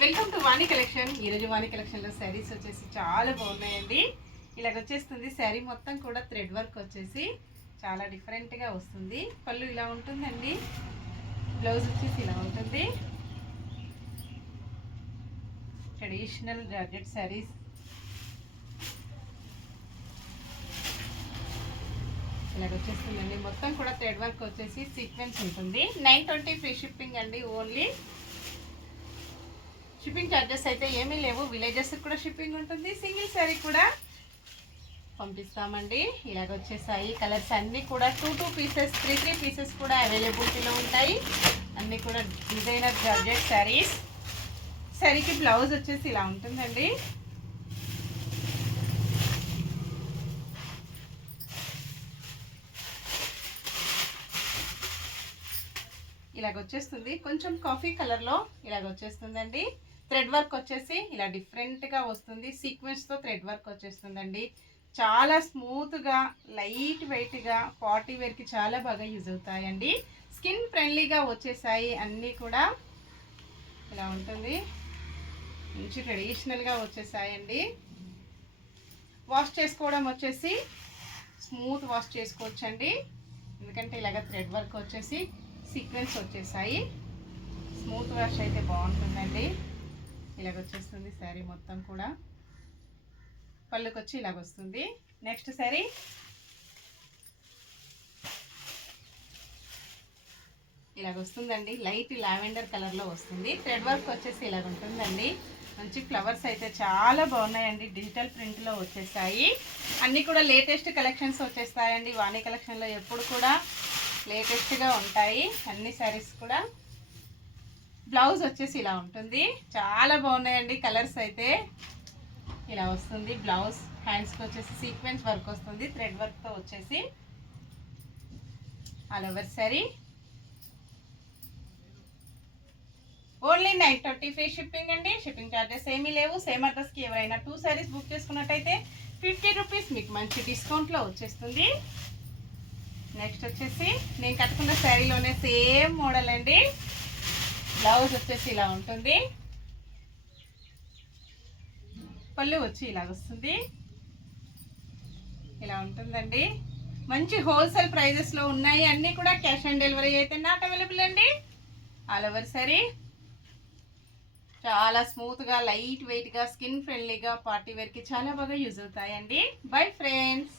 Welcome to Vani collection. ఈరోజు వాణి కలెక్షన్లో శారీస్ వచ్చేసి చాలా బాగున్నాయండి. ఇలాగ వచ్చేస్తుంది శారీ మొత్తం కూడా థ్రెడ్ వర్క్ వచ్చేసి చాలా డిఫరెంట్గా వస్తుంది. పళ్ళు ఇలా ఉంటుందండి, బ్లౌజ్ వచ్చేసి ఇలా ఉంటుంది. ట్రెడిషనల్ జార్జెట్ శారీస్ ఇలాగ వచ్చేస్తుందండి. మొత్తం కూడా థ్రెడ్ వర్క్ వచ్చేసి సీక్వెన్స్ ఉంటుంది. 920 ఫ్రీ షిప్పింగ్ అండి. ఓన్లీ షిప్పింగ్ ఛార్జెస్ అయితే ఏమీ లేవు. విలేజెస్ కూడా షిప్పింగ్ ఉంటుంది. సింగిల్ శారీ కూడా పంపిస్తామండి. ఇలాగ వచ్చేసాయి కలర్స్ అన్నీ కూడా 2 పీసెస్ 3 పీసెస్ కూడా అవైలబిలిటీలో ఉంటాయి. అన్నీ కూడా డిజైనర్ జార్జెట్ శారీస్. శారీకి బ్లౌజ్ వచ్చేసి ఇలా ఉంటుందండి. ఇలాగ వచ్చేస్తుంది, కొంచెం కాఫీ కలర్లో ఇలాగ వచ్చేస్తుందండి. థ్రెడ్ వర్క్ వచ్చేసి ఇలా డిఫరెంట్గా వస్తుంది. సీక్వెన్స్తో థ్రెడ్ వర్క్ వచ్చేస్తుందండి. చాలా స్మూత్గా లైట్ వెయిట్గా పార్టీ వేర్కి చాలా బాగా యూజ్ అవుతాయండి. స్కిన్ ఫ్రెండ్లీగా వచ్చేసాయి అన్నీ కూడా. ఇలా ఉంటుంది, మంచి ట్రెడిషనల్గా వచ్చేసాయండి. వాష్ చేసుకోవడం వచ్చేసి స్మూత్ వాష్ చేసుకోవచ్చండి. ఎందుకంటే ఇలాగ థ్రెడ్ వర్క్ వచ్చేసి సీక్వెన్స్ వచ్చేసాయి. స్మూత్ వాష్ అయితే బాగుంటుందండి. ఇలాగ వచ్చేస్తుంది శారీ మొత్తం కూడా. పళ్ళుకి వచ్చి ఇలాగ వస్తుంది. నెక్స్ట్ శారీ ఇలాగ వస్తుందండి. లైట్ లావెండర్ కలర్లో వస్తుంది. థ్రెడ్ వర్క్ వచ్చేసి ఇలాగ ఉంటుందండి. మంచి ఫ్లవర్స్ అయితే చాలా బాగున్నాయండి. డిజిటల్ ప్రింట్లో వచ్చేసాయి. అన్నీ కూడా లేటెస్ట్ కలెక్షన్స్ వచ్చేస్తాయండి. వాణి కలెక్షన్లో ఎప్పుడు కూడా లేటెస్ట్గా ఉంటాయి అన్ని శారీస్ కూడా. బ్లౌజ్ వచ్చేసి ఇలా ఉంటుంది. చాలా బాగున్నాయండి కలర్స్ అయితే. ఇలా వస్తుంది బ్లౌజ్. హ్యాండ్స్కి వచ్చేసి సీక్వెన్స్ వర్క్ వస్తుంది థ్రెడ్ వర్క్తో వచ్చేసి. All over sari only 920 free shipping అండి. షిప్పింగ్ ఛార్జెస్ ఏమీ లేవు. సేమ్ అడ్రస్కి ఎవరైనా 2 శారీస్ బుక్ చేసుకున్నట్టయితే 50 రూపీస్ మీకు మంచి డిస్కౌంట్లో వచ్చేస్తుంది. నెక్స్ట్ వచ్చేసి నేను కట్టుకున్న శారీలోనే సేమ్ మోడల్ అండి. బ్లౌజ్ వచ్చేసి ఇలా ఉంటుంది. పళ్ళు వచ్చి ఇలా వస్తుంది. ఇలా ఉంటుందండి. మంచి హోల్సేల్ ప్రైజెస్లో ఉన్నాయి. అన్నీ కూడా క్యాష్ ఆన్ డెలివరీ అయితే నాట్ అవైలబుల్ అండి. ఆల్ ఓవర్ శారీ చాలా స్మూత్గా లైట్ వెయిట్గా స్కిన్ ఫ్రెండ్లీగా పార్టీ వేర్కి చాలా బాగా యూజ్ అవుతాయండి. Bye friends.